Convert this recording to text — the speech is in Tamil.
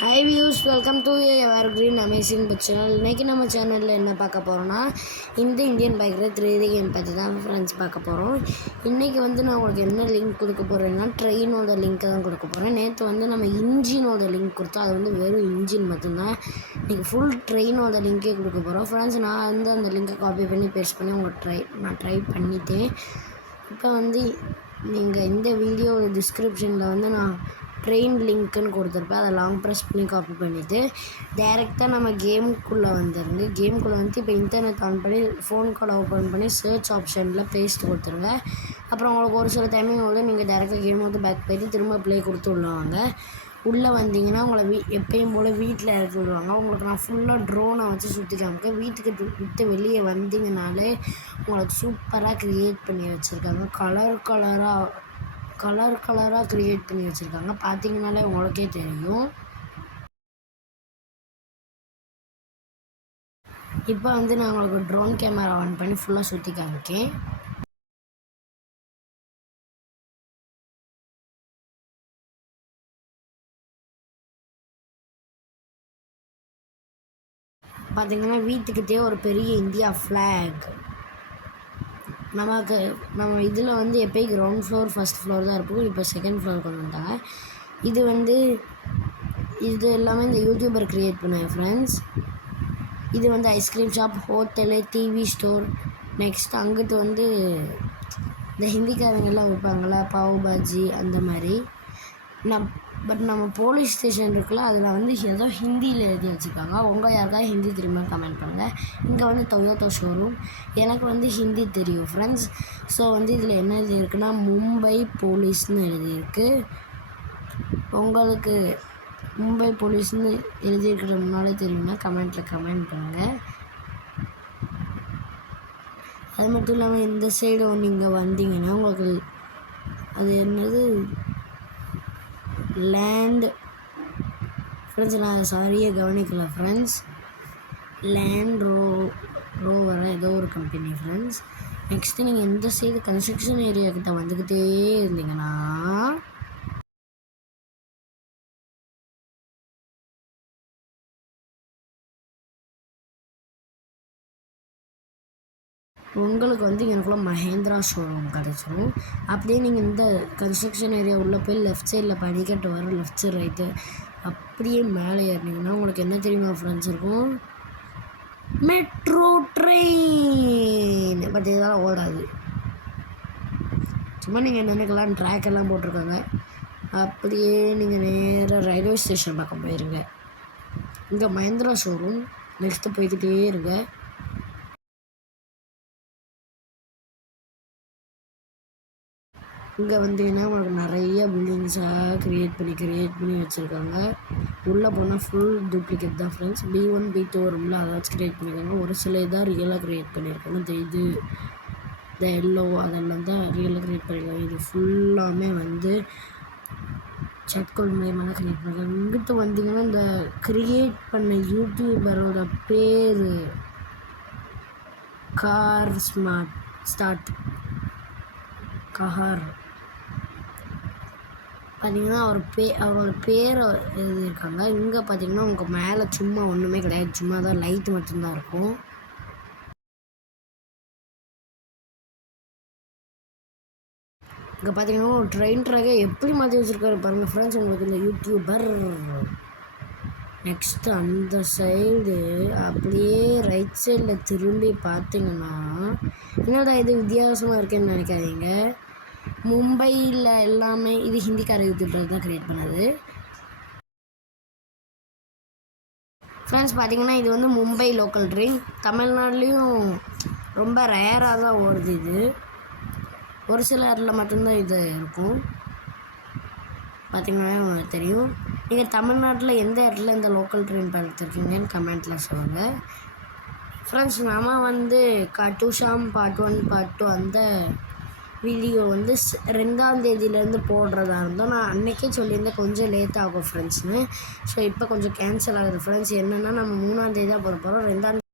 Hi views, welcome to ever green amazing book channel. இன்றைக்கி நம்ம சேனலில் என்ன பார்க்க போகிறோன்னா இந்த இந்தியன் பைக்கில் 3D கேம் பற்றி தான் ஃப்ரெண்ட்ஸ் பார்க்க போகிறோம். இன்றைக்கி நான் உங்களுக்கு என்ன லிங்க் கொடுக்க போகிறேன்னா ட்ரெயினோட லிங்க்கை தான் கொடுக்க போகிறேன். நேற்று நம்ம இன்ஜினோட லிங்க் கொடுத்தோம், அது வெறும் இன்ஜின் மட்டும்தான். இன்றைக்கி ஃபுல் ட்ரெயினோட லிங்க்கே கொடுக்க போகிறோம். ஃப்ரெண்ட்ஸ், நான் அந்த லிங்க்கை காப்பி பண்ணி பேஸ்ட் பண்ணி உங்களுக்கு நான் ட்ரை பண்ணிட்டேன். இப்போ நீங்கள் இந்த வீடியோட டிஸ்கிரிப்ஷனில் நான் ட்ரெயின் லிங்க்குன்னு கொடுத்துருப்பேன். அதை லாங் ப்ரெஸ் பண்ணி காப்பி பண்ணிவிட்டு டேரெக்டாக நம்ம கேமுக்குள்ளே வந்துடுங்க. கேமுக்குள்ளே இப்போ இன்டர்நெட் ஆன் பண்ணி ஃபோன் கால் ஓப்பன் பண்ணி சர்ச் ஆப்ஷனில் பேஸ்ட் கொடுத்துருங்க. அப்புறம் உங்களுக்கு ஒரு சில டைமிங் நீங்கள் டேரெக்டாக கேம் பேக் போய்ட்டு திரும்ப ப்ளே கொடுத்து உள்ளவாங்க. உள்ளே வந்தீங்கன்னா உங்களை எப்பயும் போல் வீட்டில் இறக்கி விடுவாங்க. உங்களுக்கு நான் ஃபுல்லாக ட்ரோனை வச்சு சுற்றி காமிக்க. வீட்டுக்கு விட்டு வெளியே வந்தீங்கனாலே உங்களுக்கு சூப்பராக க்ரியேட் பண்ணி வச்சுருக்காங்க. கலராக க்ரியேட் பண்ணி வச்சுருக்காங்க. பார்த்தீங்கனாலே உங்களுக்கே தெரியும். இப்போ நான் உங்களுக்கு ட்ரோன் கேமரா ஆன் பண்ணி ஃபுல்லாக சுற்றி காமிக்கேன். பார்த்தீங்கன்னா வீட்டுக்கிட்டே ஒரு பெரிய இந்தியா ஃப்ளாக். நம்ம இதில் எப்போயும் கிரவுண்ட் ஃப்ளோர் ஃபஸ்ட் ஃப்ளோர் தான் இருக்கும். இப்போ செகண்ட் ஃப்ளோர் கொண்டு வந்துட்டாங்க. இது எல்லாமே இந்த யூடியூபர் க்ரியேட் பண்ணாங்க ஃப்ரெண்ட்ஸ். இது ice cream shop, hotel, TV store. Next அங்கிட்டு இந்த ஹிந்திக்காரங்கெல்லாம் வைப்பாங்களா பாவ் பாஜி அந்த மாதிரி. நம்ம போலீஸ் ஸ்டேஷன் இருக்குல்ல, அதில் ஏதோ ஹிந்தியில் எழுதி வச்சுருக்காங்க. உங்கள் யாருக்காவது ஹிந்தி தெரியுமா கமெண்ட் பண்ணுங்கள். இங்கே டொயோட்டோ ஷோரூம். எனக்கு ஹிந்தி தெரியும் ஃப்ரெண்ட்ஸ். ஸோ இதில் என்ன எழுதியிருக்குன்னா மும்பை போலீஸ்னு எழுதியிருக்கு. உங்களுக்கு மும்பை போலீஸ்னு எழுதியிருக்கிறது முன்னாலே தெரியும்னா கமெண்ட் பண்ணுங்கள். அது மட்டும் இல்லாமல் இந்த சைடு நீங்கள் வந்தீங்கன்னா உங்களுக்கு அது என்னது லேண்ட் ஃப்ரெண்ட்ஸ், நான் சாரியாக கவனிக்கல ஃப்ரெண்ட்ஸ். லேண்ட் ரோவரா ஏதோ ஒரு கம்பெனி ஃப்ரெண்ட்ஸ். நெக்ஸ்ட்டு நீங்கள் இந்த சைடு கன்ஸ்ட்ரக்ஷன் ஏரியா கிட்ட வந்துக்கிட்டே இருந்தீங்கன்னா உங்களுக்கு எனக்குள்ள மஹேந்திரா ஷோரூம் கிடச்சிரும். அப்படியே நீங்கள் இந்த கன்ஸ்ட்ரக்ஷன் ஏரியா உள்ளே போய் லெஃப்ட் சைடில் படிக்கட்டு வரும், லெஃப்ட் சைடு ரைட்டு, அப்படியே மேலே ஏறினீங்கன்னா உங்களுக்கு என்ன தெரியுமா ஃப்ரெண்ட்ஸ் இருக்கும்? Metro train. பட் இதெல்லாம் ஓடாது. சும்மா நீங்கள் நினைக்கலாம், ட்ராக் எல்லாம் போட்டிருக்காங்க. அப்படியே நீங்கள் நேராக ரயில்வே ஸ்டேஷன் பக்கம் போயிருங்க. இங்கே மஹேந்திரா ஷோரூம். நெக்ஸ்ட்டு போய்கிட்டே இருங்க. இங்கே வந்தீங்கன்னா உங்களுக்கு நிறைய பில்டிங்ஸாக க்ரியேட் பண்ணி வச்சுருக்காங்க. உள்ளே போனால் ஃபுல் டூப்ளிகேட் தான் ஃப்ரெண்ட்ஸ். B1 B2 வரும்ல, அதை வச்சு க்ரியேட் பண்ணியிருக்காங்க. ஒரு சில இதாக ரியலாக க்ரியேட் பண்ணியிருக்காங்க. இந்த எல்லோ அதெல்லாம் தான் ரியலாக க்ரியேட் பண்ணியிருக்காங்க. இது ஃபுல்லாமே சட்கோல் மூலியமாக க்ரியேட் பண்ணியிருக்காங்க. இங்கிட்ட வந்தீங்கன்னா இந்த க்ரியேட் பண்ண யூடியூபரோட பேர் கஹார். பார்த்தீங்கன்னா அவரோட பேரை எழுதியிருக்காங்க. இங்கே பார்த்தீங்கன்னா உங்கள் மேலே சும்மா ஒன்றுமே கிடையாது, சும்மா தான் லைட்டு மட்டும்தான் இருக்கும். இங்கே பார்த்தீங்கன்னா ஒரு ட்ரெயின் ட்ராக்கை எப்படி மாற்றி வச்சுருக்காரு பாருங்கள் ஃப்ரெண்ட்ஸ், உங்களுக்கு இந்த யூடியூபர். நெக்ஸ்ட்டு அந்த சைடு அப்படியே ரைட் சைடில் திரும்பி பார்த்தீங்கன்னா என்னடா இது வித்தியாசமாக இருக்கேன்னு நினைக்காதீங்க. மும்பையில் எல்லாமே இது ஹிந்திக்கார யூடியூபர் தான் க்ரியேட் பண்ணது ஃப்ரெண்ட்ஸ். பார்த்தீங்கன்னா இது மும்பை லோக்கல் ட்ரெயின். தமிழ்நாடுலேயும் ரொம்ப ரேராக தான் ஓடுது. இது ஒரு சில இடத்துல மட்டும்தான் இது இருக்கும். பார்த்தீங்கன்னா உங்களுக்கு தெரியும். நீங்கள் தமிழ்நாட்டில் எந்த இடத்துல இந்த லோக்கல் ட்ரெயின் பார்த்துருக்கீங்கன்னு கமெண்ட்டில் சொல்லுங்கள் ஃப்ரெண்ட்ஸ். நாம் காட்டூஷாம் பார்ட் 1 பார்ட் 2 அந்த வீடியோ 2ஆம் தேதியிலேருந்து போடுறதா இருந்தோம். நான் அன்றைக்கே சொல்லியிருந்தேன் கொஞ்சம் லேட் ஆகும் ஃப்ரெண்ட்ஸ்னு. ஸோ இப்போ கொஞ்சம் கேன்சல் ஆகுது ஃப்ரெண்ட்ஸ். என்னென்னா நம்ம 3ஆம் தேதி தான் போட போகிறோம். 2ஆம்